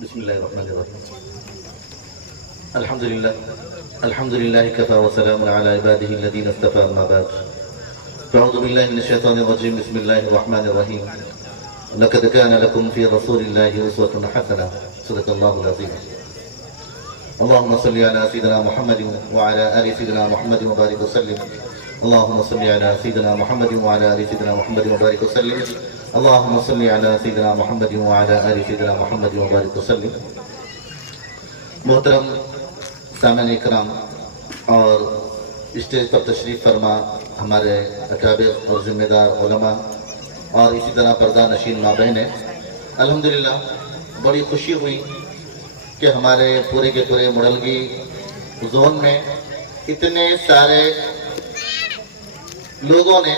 بسم الله الرحمن الرحيم. الحمد لله كفى وسلام على عباده الذين اصطفى أما بعد. فأعوذ بالله من الشيطان الرجيم. بسم الله الرحمن الرحيم. لقد كان لكم في رسول الله أسوة حسنة. صدق الله العظيم. اللهم صل على سيدنا محمد وعلى آل سيدنا محمد وبارك وسلم. اللهم صل على سيدنا محمد وعلى آل سيدنا محمد وبارك وسلم. اللهم صل على سيدنا محمد وعلى آل سيدنا محمد وبارك وسلم. محترم سامعین کرام اور اسٹیج پر تشریف فرما ہمارے اکابر اور ذمہ دار علماء اور اسی طرح پردہ نشین ماں بہنیں، الحمدللہ بڑی خوشی ہوئی کہ ہمارے پورے کے پورے مڑلگی زون میں اتنے سارے لوگوں نے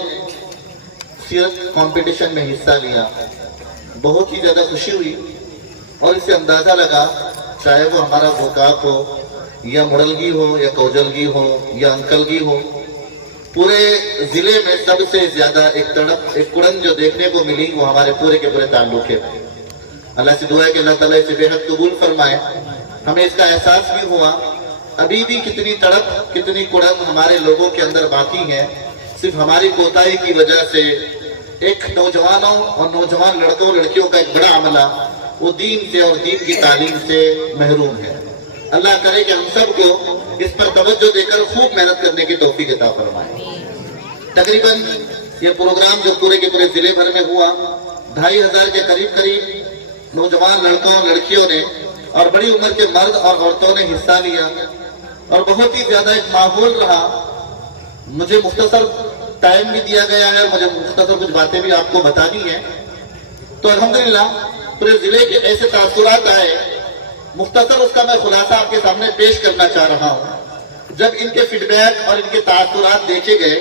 سیرت کمپٹیشن میں حصہ لیا. بہت ہی زیادہ خوشی ہوئی اور اس سے اندازہ لگا چاہے وہ ہمارا گوکاک ہو یا مڑلگی ہو یا کوجلگی ہو یا انکلگی ہو، پورے ضلع میں سب سے زیادہ ایک تڑپ ایک کڑن جو دیکھنے کو ملی وہ ہمارے پورے کے پورے تعلق ہے. اللہ سے دعا ہے کہ اللہ تعالیٰ اسے بے حد قبول فرمائے. ہمیں اس کا احساس بھی ہوا ابھی بھی کتنی تڑپ کتنی کڑن ہمارے لوگوں کے اندر باقی ہے. صرف ہماری کوتاہی کی وجہ سے ایک نوجوانوں اور نوجوان لڑکوں لڑکیوں کا ایک بڑا عملہ وہ دین سے اور دین کی تعلیم سے محروم ہے. اللہ کرے کہ ہم سب کو اس پر توجہ دے کر خوب محنت کرنے کی توفیق عطا فرمائے. تقریباً یہ پروگرام جو پورے کے پورے ضلع بھر میں ہوا 2500 کے قریب نوجوان لڑکوں اور لڑکیوں نے اور بڑی عمر کے مرد اور عورتوں نے حصہ لیا اور بہت ہی زیادہ ایک ماحول رہا. مجھے مختصر ٹائم بھی دیا گیا ہے، مجھے مختصر کچھ باتیں بھی آپ کو بتانی ہیں. تو الحمدللہ پورے ضلع کے ایسے تاثرات آئے، مختصر اس کا میں خلاصہ آپ کے سامنے پیش کرنا چاہ رہا ہوں. جب ان کے فیڈ بیک اور ان کے تاثرات دیکھے گئے،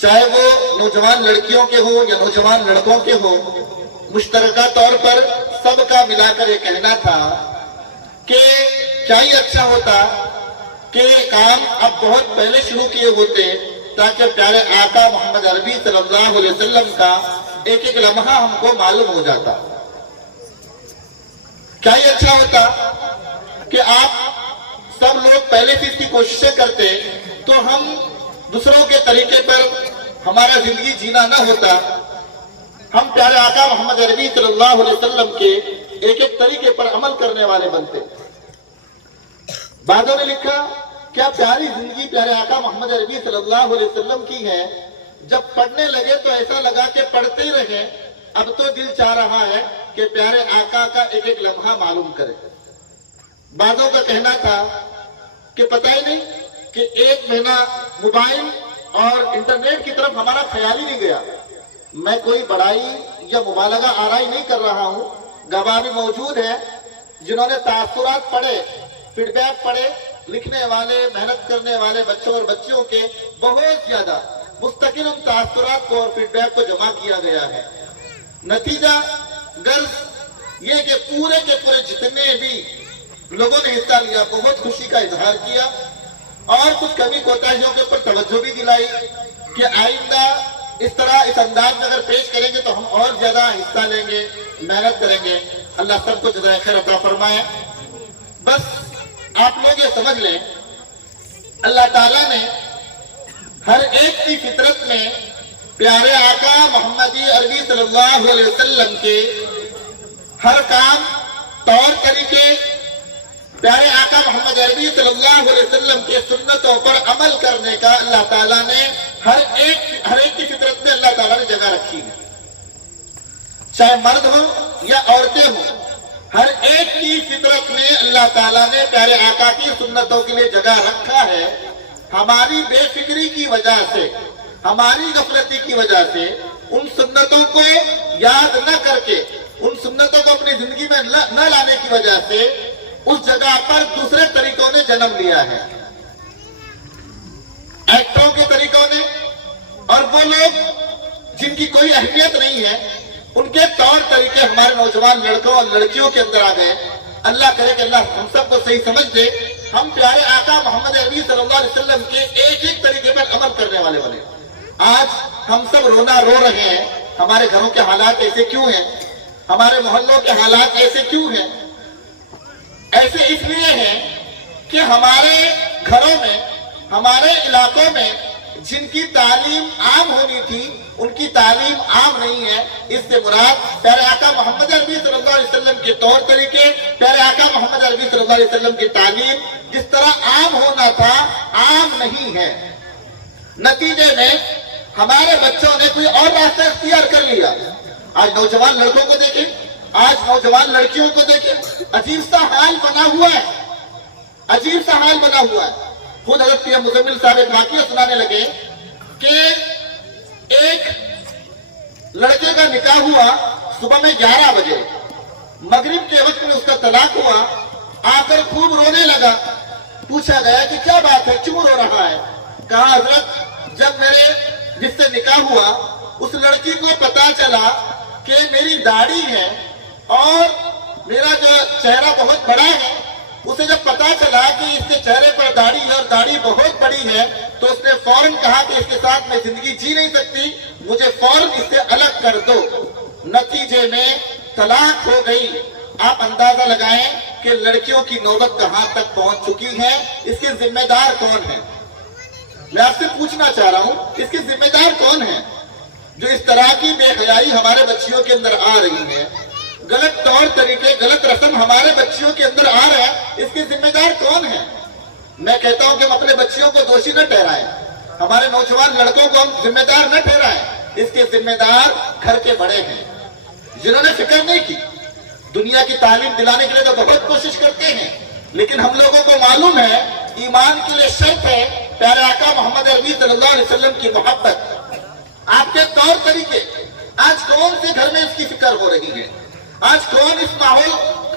چاہے وہ نوجوان لڑکیوں کے ہوں یا نوجوان لڑکوں کے ہوں، مشترکہ طور پر سب کا ملا کر یہ کہنا تھا کہ کیا ہی اچھا ہوتا کہ کام اب بہت پہلے شروع کیے ہوتے تاکہ پیارے آقا محمد عربی صلی اللہ علیہ وسلم کا ایک ایک لمحہ ہم کو معلوم ہو جاتا. کیا ہی اچھا ہوتا کہ آپ سب لوگ پہلے سے اس کی کوششیں کرتے تو ہم دوسروں کے طریقے پر ہمارا زندگی جینا نہ ہوتا. ہم پیارے آقا محمد عربی صلی اللہ علیہ وسلم کے ایک ایک طریقے پر عمل کرنے والے بنتے. بعضوں نے لکھا کیا پیاری زندگی پیارے آقا محمد عربی صلی اللہ علیہ وسلم کی ہے. جب پڑھنے لگے تو ایسا لگا کہ پڑھتے ہی رہیں، اب تو دل چاہ رہا ہے کہ پیارے آقا کا ایک ایک لمحہ معلوم کرے. بعضوں کا کہنا تھا کہ پتہ ہی نہیں کہ ایک مہینہ موبائل اور انٹرنیٹ کی طرف ہمارا خیال ہی نہیں گیا. میں کوئی بڑائی یا مبالغہ آرائی نہیں کر رہا ہوں، گواہ بھی موجود ہے جنہوں نے تاثرات پڑھے، فیڈ بیک پڑھے، لکھنے والے محنت کرنے والے بچوں اور بچیوں کے بہت زیادہ مستقل ان تاثرات کو اور فیڈ بیک کو جمع کیا گیا ہے. نتیجہ غرض یہ کہ پورے کے پورے جتنے بھی لوگوں نے حصہ لیا بہت خوشی کا اظہار کیا اور کچھ کمی کوتاہیوں کے اوپر توجہ بھی دلائی کہ آئندہ اس طرح اس انداز میں اگر پیش کریں گے تو ہم اور زیادہ حصہ لیں گے، محنت کریں گے. اللہ سب کو جزائے خیر عطا فرمائے. بس آپ لوگ یہ سمجھ لیں اللہ تعالیٰ نے ہر ایک کی فطرت میں پیارے آقا محمدی عربی صلی اللہ علیہ وسلم کے ہر کام طور طریقے پیارے آقا محمد عربی صلی اللہ علیہ وسلم کے سنتوں پر عمل کرنے کا اللہ تعالیٰ نے ہر ایک کی فطرت میں اللہ تعالیٰ نے جگہ رکھی ہے. چاہے مرد ہوں یا عورتیں ہوں، ہر ایک کی فطرت میں اللہ تعالیٰ نے پیارے آقا کی سنتوں کے لیے جگہ رکھا ہے. ہماری بے فکری کی وجہ سے، ہماری غفلتی کی وجہ سے ان سنتوں کو یاد نہ کر کے، ان سنتوں کو اپنی زندگی میں نہ لانے کی وجہ سے اس جگہ پر دوسرے طریقوں نے جنم لیا ہے. ایکٹروں کے طریقوں نے اور وہ لوگ جن کی کوئی اہمیت نہیں ہے ان کے طور طریقے ہمارے نوجوان لڑکوں اور لڑکیوں کے اندر آ گئے. اللہ کرے کہ اللہ ہم سب کو صحیح سمجھ دے. ہم پیارے آقا محمد عربی صلی اللہ علیہ وسلم کے ایک ایک طریقے پر عمل کرنے والے بنے. آج ہم سب رونا رو رہے ہیں، ہمارے گھروں کے حالات ایسے کیوں ہیں؟ ہمارے محلوں کے حالات ایسے کیوں ہیں؟ ایسے اس لیے ہیں کہ ہمارے گھروں میں، ہمارے علاقوں میں جن کی تعلیم عام ہونی تھی ان کی تعلیم عام نہیں ہے۔ اس سے مراد پیارے آقا محمد عربی صلی اللہ علیہ وسلم کے طور طریقے، پیارے آقا محمد عربی صلی اللہ علیہ وسلم کی تعلیم جس طرح عام ہونا تھا عام نہیں ہے۔ نتیجے میں ہمارے بچوں نے کوئی اور راستہ اختیار کر لیا۔ آج نوجوان لڑکوں کو دیکھیں، آج نوجوان لڑکیوں کو دیکھیں، عجیب سا حال بنا ہوا ہے، عجیب سا حال بنا ہوا ہے۔ خود حضرت پیر مزمل صاحب ایک واقعہ سنانے لگے کہ ایک لڑکے کا نکاح ہوا صبح میں 11 بجے، مغرب کے وقت میں اس کا طلاق ہوا، آ کر خوب رونے لگا۔ پوچھا گیا کہ کیا بات ہے، کیوں رو رہا ہے؟ کہا حضرت جب میرے جس سے نکاح ہوا اس لڑکی کو پتا چلا کہ میری داڑھی ہے اور میرا جو چہرہ بہت بڑا ہے، اسے جب پتا چلا کہ اس کے چہرے پر داڑھی ہے اور داڑھی بہت بڑی ہے تو اس نے فوراً کہا کہ اس کے ساتھ میں زندگی جی نہیں سکتی، مجھے فوراً اس سے الگ کر دو۔ نتیجے میں طلاق ہو گئی۔ آپ اندازہ لگائیں کہ لڑکیوں کی نوبت کہاں تک پہنچ چکی ہے۔ اس کے ذمہ دار کون ہیں؟ میں آپ سے پوچھنا چاہ رہا ہوں، اس کے ذمہ دار کون ہیں جو اس طرح کی بے حیائی ہمارے بچیوں کے اندر آ رہی ہے، غلط طور طریقے، غلط رسم ہمارے بچیوں کے اندر آ رہا ہے؟ اس کے ذمہ دار کون ہیں؟ میں کہتا ہوں کہ ہم اپنے بچیوں کو دوشی نہ ٹھہرائیں، ہمارے نوجوان لڑکوں کو ہم ذمہ دار نہ ٹھہرائیں۔ اس کے ذمہ دار گھر کے بڑے ہیں جنہوں نے فکر نہیں کی۔ دنیا کی تعلیم دلانے کے لیے تو بہت کوشش کرتے ہیں، لیکن ہم لوگوں کو معلوم ہے ایمان کے لیے شرط ہے پیارے آقا محمد عربی صلی اللہ علیہ وسلم کی محبت، آپ کے طور طریقے۔ آج کون سے گھر میں اس کی فکر ہو رہی ہے؟ آج کون اس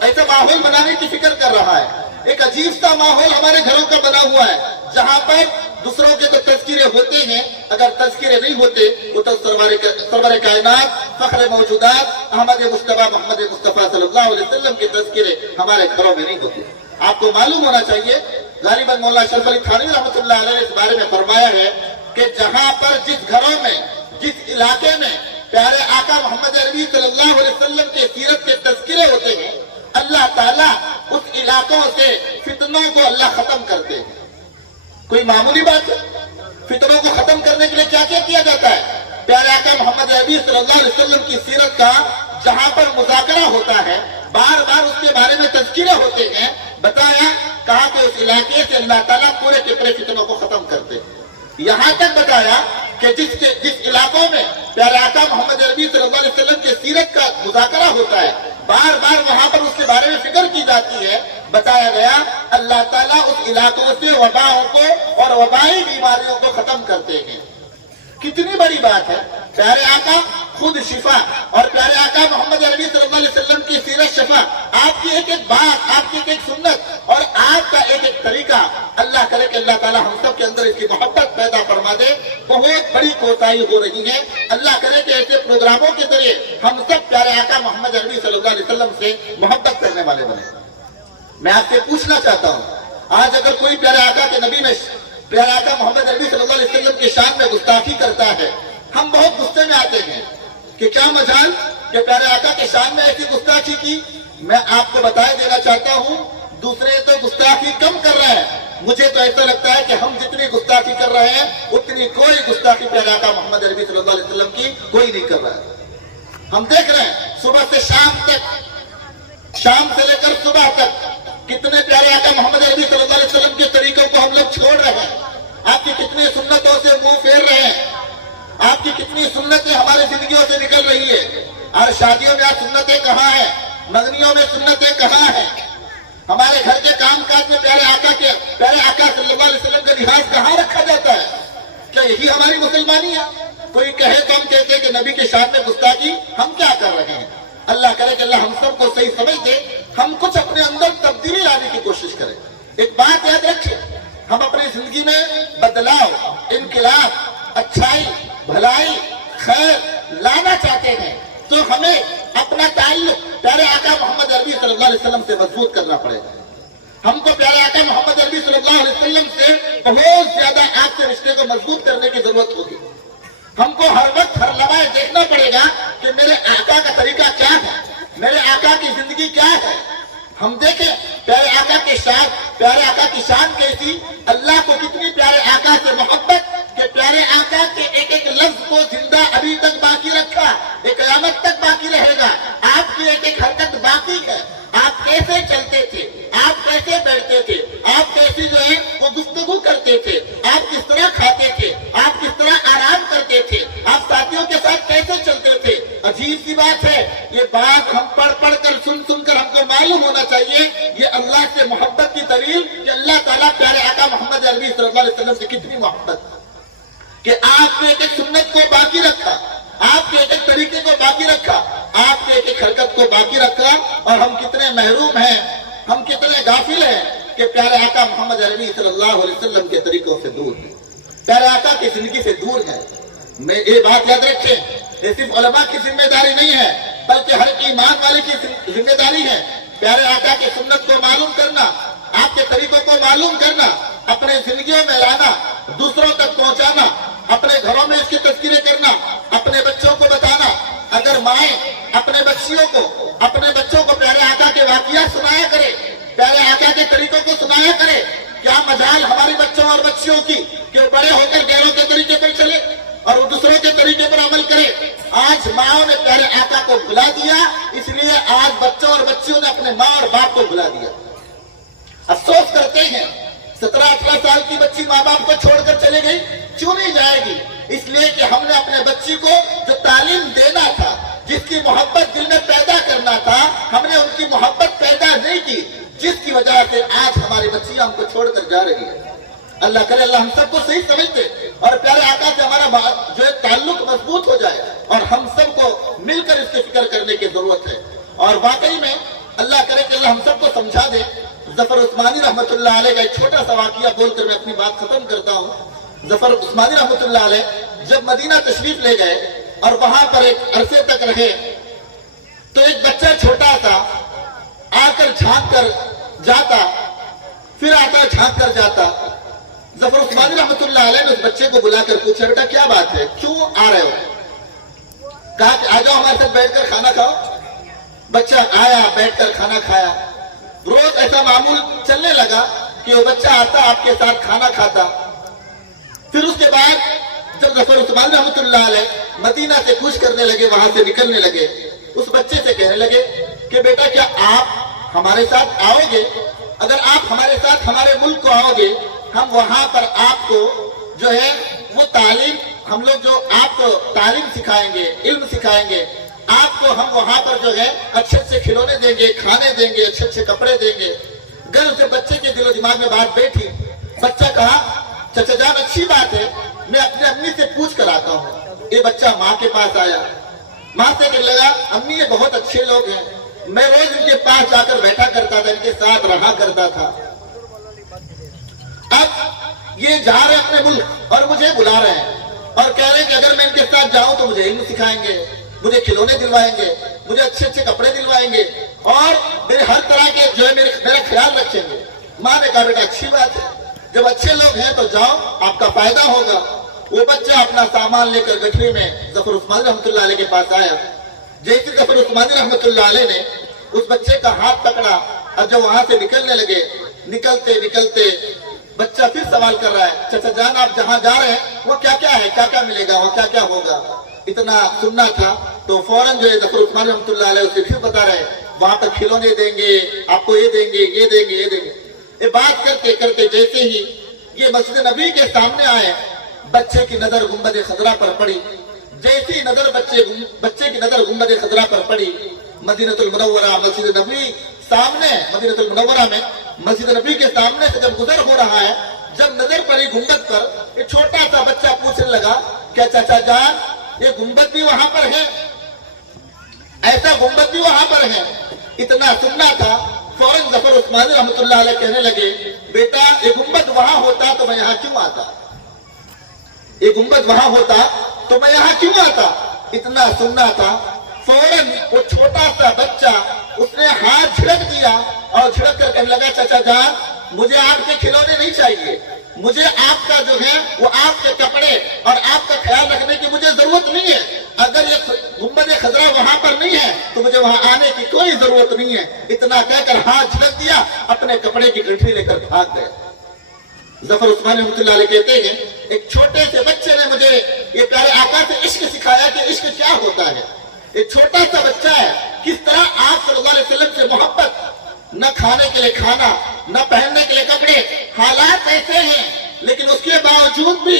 ایسا ماحول بنانے کی فکر کر رہا ہے؟ ایک عجیب سا ماحول ہمارے گھروں کا بنا ہوا ہے جہاں پر دوسروں کے تو تذکرے ہوتے ہیں، اگر تذکرے نہیں ہوتے وہ تو سرور کائنات فخر موجودات احمد مصطفیٰ محمد مصطفیٰ صلی اللہ علیہ وسلم کے تذکرے ہمارے گھروں میں نہیں ہوتے۔ آپ کو معلوم ہونا چاہیے، غالباً مولانا شرف علی تھانوی رحمۃ اللہ علیہ نے اس بارے میں فرمایا ہے کہ جہاں پر جس گھروں میں، جس علاقے میں پیارے آقا محمد عربی صلی اللہ علیہ وسلم کے سیرت کے تذکرے ہوتے ہیں، اللہ تعالیٰ اس علاقوں سے فتنوں کو اللہ ختم کرتے ہیں۔ کوئی معمولی بات ہے؟ فتنوں کو ختم کرنے کے لیے کیا کیا جاتا ہے؟ پیارے آقا محمد عربی صلی اللہ علیہ وسلم کی سیرت کا جہاں پر مذاکرہ ہوتا ہے، بار بار اس کے بارے میں تذکرے ہوتے ہیں، بتایا کہا کہ اس علاقے سے اللہ تعالیٰ پورے کے پورے فتنوں کو ختم کرتے ہیں۔ یہاں تک بتایا کہ جس علاقوں میں پیارے آقا محمد عربی صلی اللہ علیہ وسلم کے سیرت کا مذاکرہ ہوتا ہے، بار بار وہاں پر اس کے بارے میں فکر کی جاتی ہے، بتایا گیا اللہ تعالیٰ اس علاقوں سے وباؤں کو اور وبائی بیماریوں کو ختم کرتے ہیں۔ کتنی بڑی بات ہے! پیارے آقا خود شفا اور پیارے آقا محمد عربی صلی اللہ علیہ وسلم کی سیرت شفا، آپ کی ایک ایک بات، آپ کی ایک ایک سنت اور آپ کا ایک ایک طریقہ، اللہ کرے کہ اللہ تعالیٰ ہم سب کے اندر اس کی محبت پیدا فرما دے۔ بہت بڑی کوتاہی ہو رہی ہے، اللہ کرے کہ ایسے پروگراموں کے ذریعے ہم سب پیارے آقا محمد عربی صلی اللہ علیہ وسلم سے محبت کرنے والے بنے۔ میں آپ سے پوچھنا چاہتا ہوں، آج اگر کوئی پیارے آقا کے نبی میں، پیارے آقا محمد عربی صلی اللہ علیہ وسلم کی شان میں گستاخی کرتا ہے، ہم بہت غصے میں آتے ہیں کہ کیا مجال کہ پیارے آقا کے شان میں ایسی گستاخی کی۔ میں آپ کو بتائے دینا چاہتا ہوں، دوسرے تو گستاخی کم کر رہے ہیں، مجھے تو ایسا لگتا ہے کہ ہم جتنی گستاخی کر رہے ہیں اتنی کوئی گستاخی پیارے آقا محمد عربی صلی اللہ علیہ وسلم کی کوئی نہیں کر رہا ہے۔ ہم دیکھ رہے ہیں صبح سے شام تک، شام سے لے کر صبح تک کتنے پیارے آقا محمد عربی صلی اللہ علیہ وسلم کے طریقوں کو ہم لوگ چھوڑ رہے ہیں، آپ کی کتنی سنتوں سے منہ پھیر رہے ہیں، آپ کی کتنی سنتیں ہماری زندگیوں سے نکل رہی ہے۔ اور شادیوں میں آج سنتیں کہاں ہیں؟ مغنیوں میں سنتیں کہاں ہیں؟ ہمارے گھر کے کام کاج میں پیارے آقا صلی اللہ علیہ وسلم کا لحاظ کہاں رکھا جاتا ہے؟ کیا یہی ہماری مسلمانی ہے؟ کوئی کہے تو ہم کہتے ہیں کہ نبی کے شان میں گستاخی، ہم کیا کر رہے ہیں؟ اللہ کرے کہ اللہ ہم سب کو صحیح سمجھ دے، ہم کچھ اپنے اندر تبدیلی لانے کی کوشش کریں۔ ایک بات یاد رکھیں، ہم اپنی زندگی میں بدلاؤ، انقلاب، اچھائی، بھلائی، خیر لانا چاہتے ہیں تو ہمیں اپنا تعلق پیارے آقا محمد عربی صلی اللہ علیہ وسلم سے مضبوط کرنا پڑے گا۔ ہم کو پیارے آقا محمد عربی صلی اللہ علیہ وسلم سے بہت زیادہ آپ کے رشتے کو مضبوط کرنے کی ضرورت ہوگی۔ ہم کو ہر وقت ہر لمحے دیکھنا پڑے گا کہ میرے آقا کا طریقہ کیا ہے، میرے آقا کی زندگی کیا ہے؟ ہم دیکھیں پیارے آقا کے شان، پیارے آقا کی شان کیسی، اللہ کو کتنی پیارے آقا سے محبت کہ پیارے آقا کے ایک ایک لفظ کو زندہ ابھی تک باقی رکھا، ایک قیامت تک باقی رہے گا۔ آپ کی ایک ایک حرکت باقی ہے، آپ کیسے چلتے تھے، آپ کیسے بیٹھتے تھے، آپ کیسی جو ہے وہ گفتگو کرتے تھے، آپ کس طرح کھاتے تھے، آپ کس طرح آرام کرتے تھے، آپ ساتھیوں کے ساتھ کیسے چلتے تھے۔ عجیب سی بات ہے، یہ بات ہم پڑھ پڑھ کر سن کر ہم کو معلوم ہونا چاہیے یہ اللہ سے محبت کی دلیل کہ اللہ تعالیٰ پیارے آقا محمد عربی صلی اللہ علیہ وسلم سے کتنی محبت کہ آپ نے ایک ایک سنت کو باقی رکھا، آپ کے ایک ایک طریقے کو باقی رکھا، آپ کے ایک ایک حرکت کو باقی رکھا۔ اور ہم کتنے محروم ہیں، ہم کتنے غافل ہیں کہ پیارے آقا محمد عربی صلی اللہ علیہ وسلم کے طریقوں سے دور ہیں، پیارے آقا کی زندگی سے دور ہیں۔ میں یہ بات یاد رکھیں، یہ صرف علماء کی ذمہ داری نہیں ہے بلکہ ہر ایمان والے کی ذمہ داری ہے۔ پیارے آقا کی سنت کو معلوم کرنا، آپ کے طریقوں کو معلوم کرنا، اپنے زندگیوں میں لانا، دوسروں تک پہنچانا، اپنے گھروں میں اس کی تذکرے کرنا، اپنے بچوں کو بتانا۔ اگر مائیں اپنے بچوں کو پیارے آقا کے واقعات سنایا کرے، پیارے آقا کے طریقوں کو سنایا کرے، کیا مجال ہماری بچوں اور بچیوں کی کہ وہ بڑے ہو کر غیروں کے طریقے پر چلے اور وہ دوسروں کے طریقے پر عمل کرے۔ آج ماؤں نے پیارے آقا کو بھلا دیا، اس لیے آج بچوں اور بچیوں نے اپنے ماں اور باپ کو بھلا دیا۔ افسوس کرتے ہیں 17-18 سال کی بچی ماں باپ کو چھوڑ کر چلے گئی، کیوں نہیں جائے گی؟ اس لیے کہ ہم نے اپنے بچی کو جو تعلیم دینا تھا، جس کی محبت دل میں پیدا کرنا تھا، ہم نے ان کی محبت پیدا نہیں کی، جس کی وجہ سے آج ہماری بچیاں ہم کو چھوڑ کر جا رہی ہیں۔ اللہ کرے اللہ ہم سب کو صحیح سمجھتے اور پیارے آقا سے ہمارا جو ہے تعلق مضبوط ہو جائے اور ہم سب کو مل کر اس کی فکر کرنے کی ضرورت ہے۔ اور واقعی میں اللہ کرے کہ اللہ ہم سب کو سمجھا دے۔ ظفر عثمانی رحمۃ اللہ علیہ کا ایک چھوٹا سا واقعہ بول کر میں اپنی بات ختم کرتا ہوں۔ ظفر عثمانی رحمۃ اللہ علیہ جب مدینہ تشریف لے گئے اور وہاں پر ایک عرصے تک رہے تو ایک بچہ چھوٹا سا آ کر جھانک کر جاتا، پھر آتا جھانک کر جاتا۔ ظفر عثمانی رحمۃ اللہ علیہ نے اس بچے کو بلا کر پوچھا، بیٹا کیا بات ہے، کیوں آ رہے ہو؟ کہا کہ آ جاؤ ہمارے ساتھ بیٹھ کر کھانا کھاؤ۔ بچہ آیا، بیٹھ کر کھانا کھایا۔ روز ایسا معمول چلنے لگا کہ وہ بچہ آتا آپ کے ساتھ کھانا کھاتا۔ پھر اس کے بعد جب ظفر عثمانی رحمۃ اللہ علیہ مدینہ سے کوچ کرنے لگے، وہاں سے نکلنے لگے، اس بچے سے کہنے لگے کہ بیٹا کیا آپ ہمارے ساتھ آؤ گے؟ اگر آپ ہمارے ساتھ ہمارے ملک کو آؤ گے، ہم وہاں پر آپ کو جو ہے وہ تعلیم، ہم لوگ جو آپ کو تعلیم سکھائیں گے، علم سکھائیں گے، آپ کو ہم وہاں پر جو ہے اچھے اچھے کھلونے دیں گے، کھانے دیں گے، اچھے اچھے کپڑے دیں گے۔ گھر سے بچے کے دل و دماغ میں بات بیٹھی، بچہ کہا چچا جان اچھی بات ہے، میں اپنے امی سے پوچھ کر آتا ہوں۔ یہ بچہ ماں کے پاس آیا، ماں سے کہنے لگا امی یہ بہت اچھے لوگ ہیں، میں روز ان کے پاس جا کر بیٹھا کرتا تھا، ان کے ساتھ رہا کرتا تھا۔ اب یہ جا رہے اپنے ملک اور مجھے بلا رہے ہیں اور کہہ رہے ہیں کہ اگر میں ان کے ساتھ جاؤں تو مجھے علم سکھائیں گے، مجھے کھلونے دلوائیں گے، مجھے اچھے اچھے کپڑے دلوائیں گے اور میرے ہر طرح کے جو ہے میرا خیال رکھیں گے۔ ماں نے کہا بیٹا اچھی بات ہے، جب اچھے لوگ ہیں تو جاؤ، آپ کا فائدہ ہوگا۔ وہ بچہ اپنا سامان لے کر گٹھری میں ظفر عثمانی رحمۃ اللہ علیہ کے پاس آیا۔ جیسے ظفر عثمانی رحمۃ اللہ علیہ نے اس بچے کا ہاتھ پکڑا اور جب وہاں سے نکلنے لگے، نکلتے نکلتے بچہ پھر سوال کر رہا ہے چچا جان آپ جہاں جا رہے ہیں وہ کیا کیا ہے، کیا کیا ملے گا، وہ کیا کیا ہوگا؟ اتنا سننا تھا تو فوراً جو ہے ظفر عثمانی رحمۃ اللہ علیہ اسے پھر بتا رہے وہاں پر کھلونے دیں گے، آپ کو یہ دیں گے، یہ دیں گے، یہ دیں گے۔ یہ بات کرتے کرتے جیسے ہی یہ مسجد نبی کے سامنے آئے، بچے کی نظر گنبد خضرا پر پڑی۔ جیسی نظر بچے کی نظر گنبد خضرا پر پڑی، مدینہ المنورہ مسجد نبی سامنے، مدینہ المنورہ میں مسجد نبی کے سامنے سے جب گزر ہو رہا ہے، جب نظر پڑی گنبد پر، ایک چھوٹا سا بچہ پوچھنے لگا کیا چچا جان یہ گنبد بھی وہاں پر ہے، ایسا گنبد بھی وہاں پر ہے؟ اتنا سننا تھا، فوراً ظفر عثمانی رحمۃ اللہ علیہ کہنے لگے بیٹا یہ گنبد وہاں ہوتا تو میں یہاں کیوں آتا، یہ گنبد وہاں ہوتا تو میں یہاں کیوں آتا؟ اتنا سننا تھا، فوراً وہ چھوٹا سا بچہ اس نے ہاتھ جھڑک دیا اور جھڑک کر کہنے لگا چچا جان مجھے آپ کے کھلونے نہیں چاہیے، مجھے آپ کا جو ہے وہ آپ کے کپڑے اور آپ کا خیال رکھنے کی مجھے ضرورت نہیں ہے، اگر یہ گنبد خضرا وہاں پر نہیں ہے تو مجھے وہاں آنے کی کوئی ضرورت نہیں ہے۔ اتنا کہہ کر ہاتھ جھلک دیا، اپنے کپڑے کی گٹھڑی لے کر بھاگ گئے۔ ظفر عثمانی رحمۃ اللہ علیہ کہتے ہیں ایک چھوٹے سے بچے نے مجھے یہ پیارے آقا سے عشق سکھایا کہ عشق کیا ہوتا ہے۔ ایک چھوٹا سا بچہ ہے، کس طرح آپ صلی اللہ علیہ وسلم سے محبت، نہ کھانے کے لیے کھانا، نہ پہننے کے لیے کپڑے، حالات ایسے ہیں لیکن اس کے باوجود بھی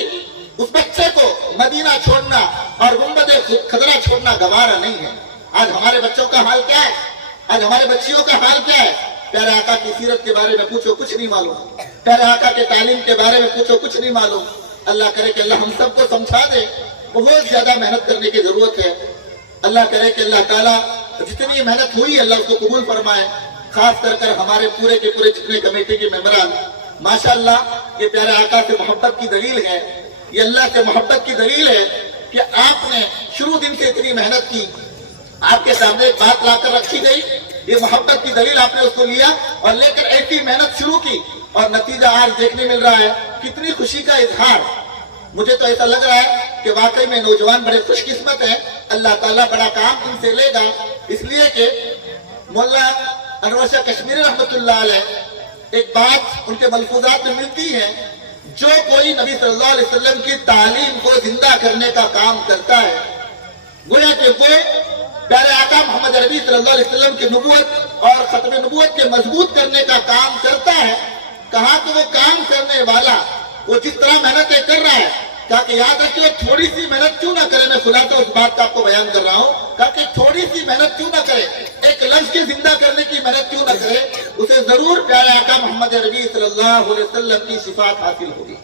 اس بچے کو مدینہ چھوڑنا اور گنبد خضرا چھوڑنا گوارا نہیں ہے۔ آج ہمارے بچوں کا حال کیا ہے؟ آج ہمارے بچیوں کا حال کیا ہے؟ پیارے آقا کی سیرت کے بارے میں پوچھو، کچھ نہیں معلوم۔ پیارے آقا کے تعلیم کے بارے میں پوچھو، کچھ نہیں معلوم۔ اللہ کرے کہ اللہ ہم سب کو سمجھا دے، بہت زیادہ محنت کرنے کی ضرورت ہے۔ اللہ کرے کہ اللہ تعالیٰ جتنی محنت ہوئی اللہ اس کو قبول فرمائے، خاص کر ہمارے پورے کے پورے جتنے کمیٹی کے ممبران۔ ماشاءاللہ یہ پیارے آقا سے محبت کی دلیل ہے، یہ اللہ سے محبت کی دلیل ہے کہ آپ نے شروع دن سے اتنی محنت کی، آپ کے سامنے ایک بات لا کر رکھی گئی، یہ محبت کی دلیل آپ نے اس کو لیا اور لے کر ایسی محنت شروع کی اور نتیجہ آج دیکھنے مل رہا ہے۔ کتنی خوشی کا اظہار، مجھے تو ایسا لگ رہا ہے کہ واقعی میں نوجوان بڑے خوش قسمت ہیں، اللہ تعالیٰ بڑا کام ان سے لے گا، اس لیے کہ مولانا انور شاہ کشمیری رحمۃ اللہ علیہ ایک بات ان کے ملفوظات میں ملتی ہے، جو کوئی نبی صلی اللہ علیہ وسلم کی تعلیم کو زندہ کرنے کا کام کرتا ہے، گویا کہ وہ پیارے آقا محمد عربی صلی اللہ علیہ وسلم کی نبوت اور ختم نبوت کے مضبوط کرنے کا کام کرتا ہے۔ کہا کہ وہ کام کرنے والا وہ جس طرح محنتیں کر رہا ہے، کہا کہ یاد رکھیے تھوڑی سی محنت کیوں نہ کرے، میں خلاصہ اس بات کا آپ کو بیان کر رہا ہوں، کہا کہ تھوڑی سی محنت کیوں نہ کرے، ایک لفظ کی زندہ کرنے کی محنت کیوں نہ کرے، اسے ضرور پیارے آقا محمد عربی صلی اللہ علیہ وسلم کی شفاعت حاصل ہوگی۔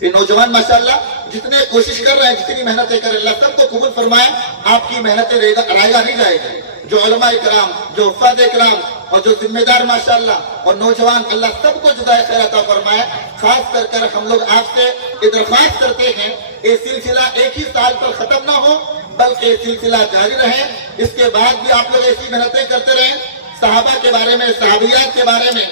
یہ نوجوان ماشاءاللہ جتنے کوشش کر رہے ہیں، جتنی محنتیں کر رہے ہیں، اللہ سب کو قبول فرمائے، آپ کی محنتیں رائگاں نہیں جائے گی۔ جو علماء کرام، جو حفاظ کرام اور جو ذمہ دار ماشاءاللہ اور نوجوان، اللہ سب کو جزائے خیر عطا فرمائے۔ خاص کر ہم لوگ آپ سے یہ درخواست کرتے ہیں، یہ سلسلہ ایک ہی سال پر ختم نہ ہو بلکہ یہ سلسلہ جاری رہے، اس کے بعد بھی آپ لوگ ایسی محنتیں کرتے رہیں، صحابہ کے بارے میں، صحابیات کے بارے میں،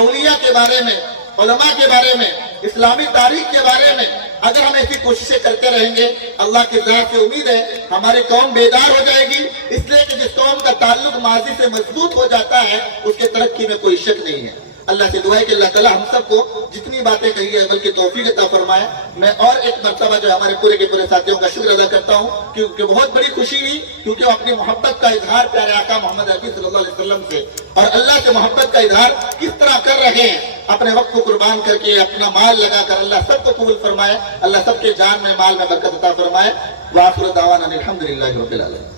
اولیاء کے بارے میں، علماء کے بارے میں، اسلامی تاریخ کے بارے میں اگر ہم ایسی کوششیں کرتے رہیں گے، اللہ کی ذات سے امید ہے ہماری قوم بیدار ہو جائے گی، اس لیے کہ جس قوم کا تعلق ماضی سے مضبوط ہو جاتا ہے اس کے ترقی میں کوئی شک نہیں ہے۔ اللہ سے دعا ہے کہ اللہ تعالیٰ ہم سب کو جتنی باتیں کہی ہے بلکہ توفیق عطا فرمائے۔ میں اور ایک مرتبہ جو ہمارے پورے کے پورے ساتھیوں کا شکر ادا کرتا ہوں کیونکہ بہت بڑی خوشی ہوئی، کیونکہ وہ اپنی محبت کا اظہار پیارے آقا محمد عربی صلی اللہ علیہ وسلم سے اور اللہ سے محبت کا اظہار کس طرح کر رہے ہیں، اپنے وقت کو قربان کر کے، اپنا مال لگا کر۔ اللہ سب کو قبول فرمائے، اللہ سب کے جان میں، مال میں برکت عطا فرمائے۔ وآخر دعوانا الحمدللہ رب العالمین۔